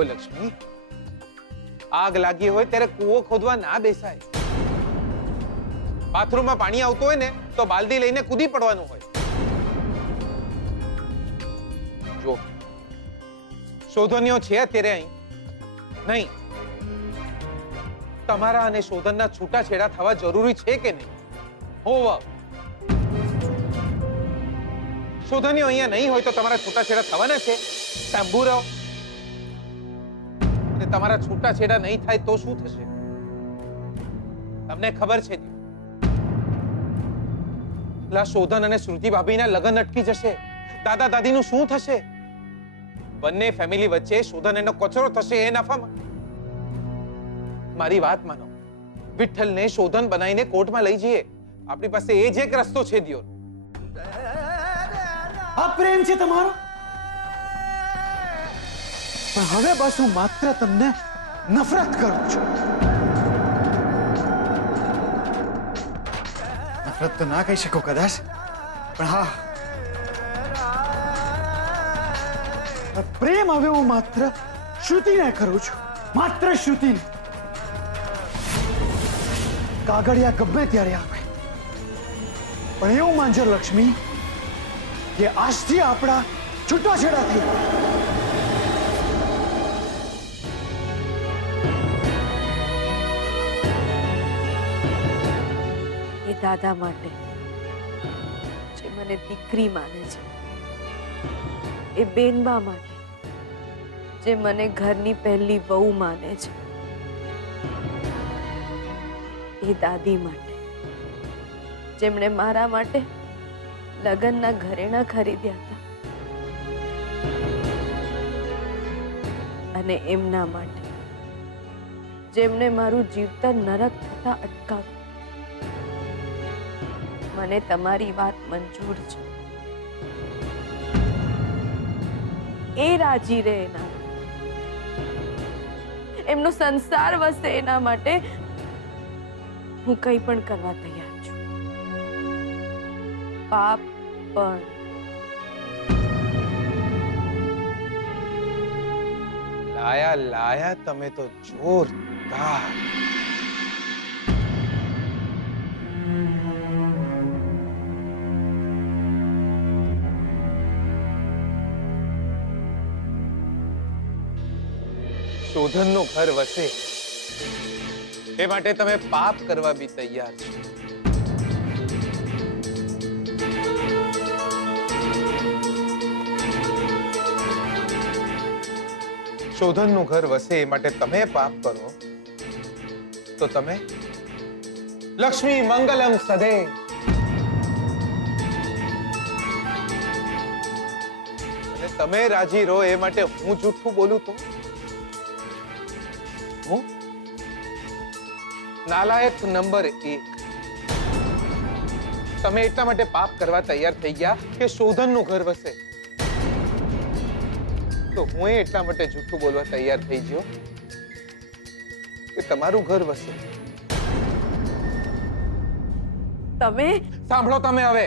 જુઓ લક્ષ્મી, આગ લાગી હોય ત્યારે કૂવો ખોદવા ના બેસાય. બાથરૂમમાં પાણી આવતું હોય ને તો બાલદી લઈને કૂદી પડવાનું હોય. જો શોધનીઓ છે અત્યારે અહીં નહીં. તમારા અને શોધનના છૂટાછેડા થવા જરૂરી છે કે નહીં? હોવા શોધનીઓ અહીંયા નહીં હોય તો તમારા છૂટાછેડા થવાના છે? સાંભળો રહો. અને તમારા છૂટાછેડા નહીં થાય તો શું થશે? તમને ખબર છે શોધન અને શ્રુતિ ભાભીના લગ્ન અટકી જશે. દાદા દાદીનું શું થશે? બંને ફેમિલી વચ્ચે શોધન એનો કચરો થશે એ નફામાં. મારી વાત માનો, વિઠ્ઠલને શોધન બનાવીને કોર્ટમાં લઈ જઈએ. આપણી પાસે એ જ એક રસ્તો છે દિયોર. આ પ્રેમ છે તમારો, પણ હવે બસ હું માત્ર તમને નફરત કરું છું. નફરત તો ના કહી શકો કદાચ, પણ હા, પ્રેમ હવે હું માત્ર શ્રુતિને કરું છું. માત્ર શ્રુતિને. કાગળિયા ગમે ત્યારે આવે, પણ એવું માનજો લક્ષ્મી કે આજથી આપણા છૂટાછેડા થઈ ગયા. એ દાદા માટે જે મને દીકરી માને છે, એ બેનબા માટે જે મને ઘરની પહેલી વહુ માને છે, એ દાદી માટે જેમણે મારા માટે લગ્નના ઘરેણાં ખરીદ્યા હતા, અને એમના માટે જેમણે મારું જીવતર નરક થતા અટકાવ્યું. મને તમારી વાત મંજૂર છે. એ રાજી રહે એના, એમનો સંસાર વસે એના માટે હું કંઈ પણ કરવા તૈયાર છું. પાપ પણ. લાયા લાયા તમે તો જોરદાર. શોધનનું ઘર વસે એ માટે તમે પાપ કરવા બી તૈયાર છો. શોધનનું ઘર વસે એ માટે તમે પાપ કરો તો તમે લક્ષ્મી મંગલમ સદે. અને તમે રાજી રહો એ માટે હું જૂઠું બોલું તો નાલાયક નંબર 1. તમે એટલા માટે પાપ કરવા તૈયાર થઈ ગયા કે શોધનનું ઘર વસે, તો હું એટલા માટે જૂઠું બોલવા તૈયાર થઈ ગયો કે તમારું ઘર વસે. તમે સાંભળો, તમે હવે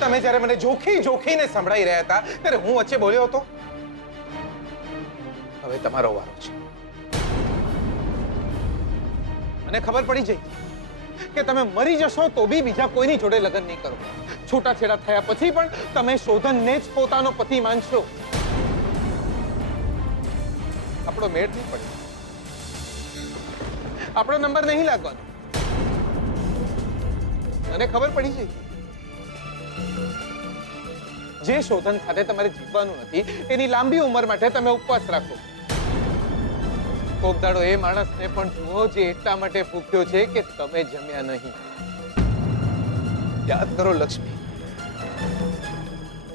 તમે જ્યારે મને જોખીને સંભળાઈ રહ્યા હતા ત્યારે હું વચ્ચે બોલ્યો હતો. હવે તમારો વારો છે. મને ખબર પડી જઈ કે તમે મરી જશો તો બી બીજા કોઈની જોડે લગ્ન નહીં કરો. છૂટાછેડા થયા પછી પણ તમે શોધનને જ પોતાનો પતિ માનશો. આપણો મેળ નહીં પડે, આપણો નંબર નહીં લાગવાનો. મને ખબર પડી જઈ જે શોધન સાથે તમારે જીવવાનું નથી એની લાંબી ઉંમર માટે તમે ઉપવાસ રાખો. કોક દાડો એ માણસને પણ જુઓ જે એટલા માટે ભૂખ્યો છે કે તમે જમ્યા નહીં. યાદ કરો લક્ષ્મી,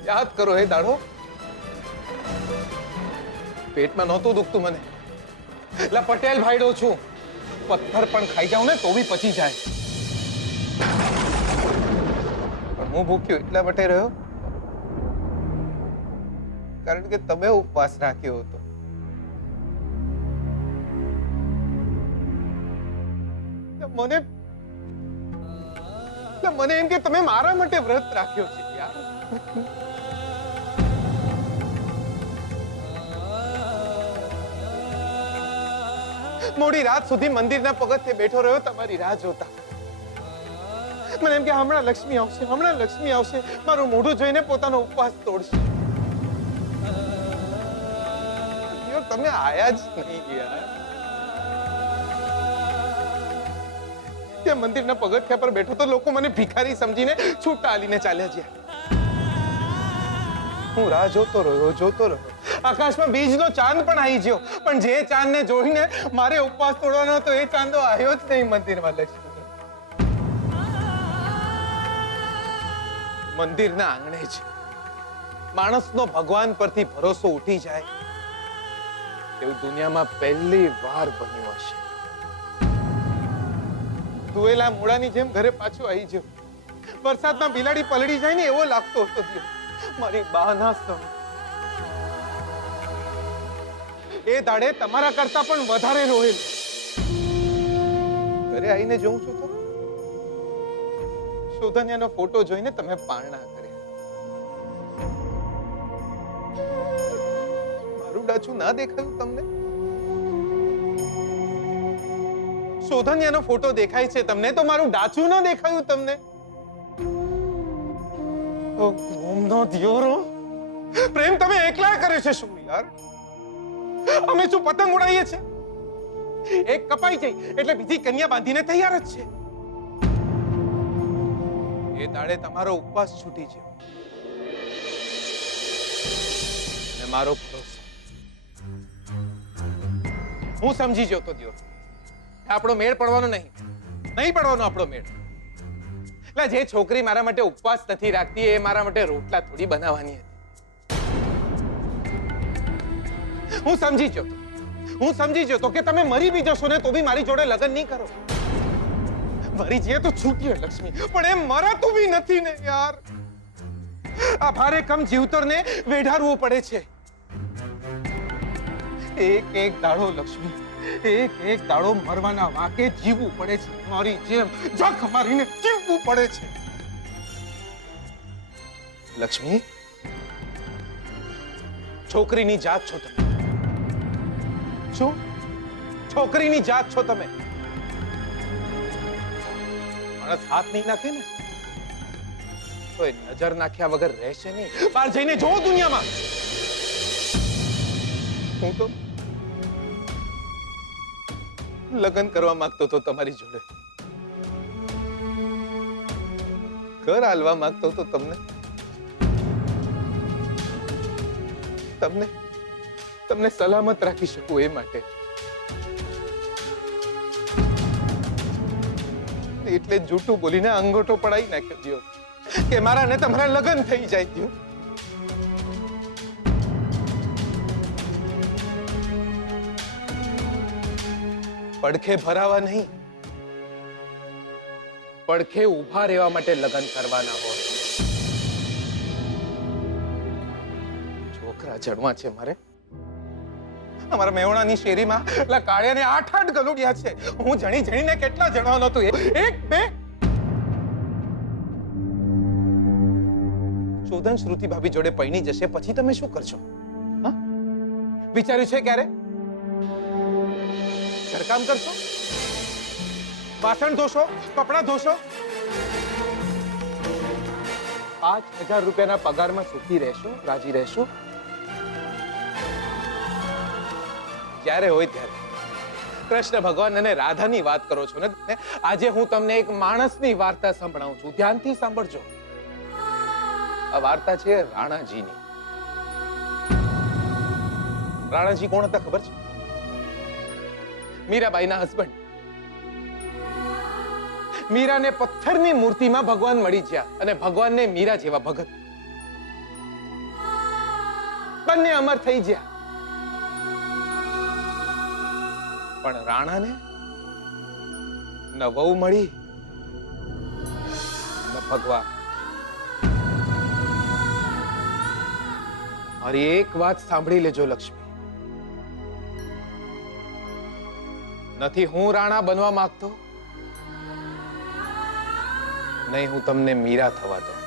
યાદ કરો એ દાડો. પેટમાં નહોતું દુખતું મને. એટલે પટેલ ભાઈડો છું, પથ્થર પણ ખાઈ જાઉં ને તો બી પચી જાય. પણ હું ભૂખ્યો એટલા માટે રહ્યો કારણ કે તમે ઉપવાસ રાખ્યો હતો. મને એમ કે તમે મારા માટે વ્રત રાખ્યો છે યાર. મોડી રાત સુધી મંદિરના પગથિયે બેઠો રહ્યો તમારી રાહ જોતા. મને એમ કે હમણાં લક્ષ્મી આવશે, હમણાં લક્ષ્મી આવશે, મારું મોઢું જોઈને પોતાનો ઉપવાસ તોડશે. યાર, તમે આયા જ નહીં યાર. ત્યાં મંદિરના પગથિયા પર બેઠો તો લોકો મને ભિખારી સમજીને છૂટા આલીને ચાલ્યા ગયા. હું રાહ જોતો રહ્યો. આકાશમાં બીજનો ચાંદ પણ આવી ગયો, પણ જે ચાંદને જોઈને મારે ઉપવાસ તોડવાનો હતો એ ચાંદો આવ્યો જ નહીં મંદિરમાં. લક્ષ્મી મંદિરના આંગણે જ માણસનો ભગવાન પરથી ભરોસો ઉઠી જાય એવું દુનિયામાં પહેલી વાર બન્યું હશે. ધોયેલા મોડાની જેમ ઘરે પાછો આવી ગયો. વરસાદમાં બિલાડી પલળી જાય ને એવો લાગતો હતો દિયો. મારી બાના સમ એ દાડે તમારા કરતા પણ વધારે રોયેલ. ઘરે આવીને જોઉં છું તો શોધન્યાનો ફોટો જોઈને તમે પારણા કર્યા. મારું ડાચું ના દેખાયું તમને? શોધન્યાનો ફોટો દેખાય છે તમને તો મારું ડાચું ના દેખાયું તમને? ઓ ગોમનો દિયોરો, પ્રેમ તમે એકલા કર્યો છે શું યાર? અમે શું પતંગ ઉડાવીએ છીએ? એક કપાઈ જાય એટલે બીજી કન્યા બાંધીને તૈયાર જ છે. એ દાડે તમારો ઉપવાસ છૂટી છે અને મારો ભરોસો. હું સમજી ગયો તો દિયો આપણો મેળ પડવાનો નહીં પડવાનો આપણો મેળ. એટલે જે છોકરી મારા માટે ઉપવાસ નથી રાખતી એ મારા માટે રોટલા થોડી બનાવવાની હતી. હું સમજી ગયો તો કે તમે મરી બી જશો ને તો બી મારી જોડે લગ્ન નહીં કરો. મરી જઈએ તો છૂટીએ લક્ષ્મી, પણ એમ મરાતું બી નથી ને યાર. આ ભારે કમ જીવતરને વેઢારવું પડે છે. એક દાડો લક્ષ્મી, એક દાડો મરવાના વાકે જીવવું પડે છે. મારી જેમ જખ મારીને જીવવું પડે છે. લક્ષ્મી, છોકરીની જાત છો તમે. શું છોકરીની જાત છો તમે? માણસ હાથ નહીં નાખે ને તો એ નજર નાખ્યા વગર રહેશે નહીં. બહાર જઈને જો દુનિયામાં. હું તો લગ્ન કરવા માંગતો હતો તમારી જોડે, ઘર હાલવા માંગતો હતો તમને સલામત રાખી શકું એ માટે. એટલે જૂઠું બોલીને અંગોઠો પડાઈ નાખ્યો દિયો કે મારા ને તમારા લગ્ન થઈ જાય. દિયો પડખે ભરાવા નહીં, પડખે ઉભા રહેવા માટે લગ્ન કરવાના હોય. છોકરા જણવા છે મારે. અમારા મેવણાની શેરીમાં પેલા કાળિયાને 8 ગલુડિયા છે. હું જણીને કેટલા જણવાનો હતું? એક બે. શોધન શ્રુતિ ભાભી જોડે પૈણી જશે પછી તમે શું કરશો? હા, વિચાર્યું છે ક્યારે? ઘરકામ કરશો, વાસણ ધોશો, કપડાં ધોશો? 5000 રૂપિયાના પગારમાં સુખી રહેશો, રાજી રહેશો? જ્યારે હોય ત્યારે કૃષ્ણ ભગવાન અને રાધાની વાત કરો છો ને, આજે હું તમને એક માણસની વાર્તા સંભળાવું છું. ધ્યાનથી સાંભળજો. આ વાર્તા છે રાણાજીની. રાણાજી કોણ હતા ખબર છે? મીરાબાઈના હસબન્ડ. મીરાને પથ્થરની મૂર્તિમાં ભગવાન મળી ગયા અને ભગવાનને મીરા જેવા ભગત. બંને અમર થઈ ગયા. પણ રાણાને ન વહુ મળી ન ભગવાન. મારી એક વાત સાંભળી લેજો લક્ષ્મી, નથી હું રાણા બનવા માંગતો, નહીં હું તમને મીરા થવા દઉં.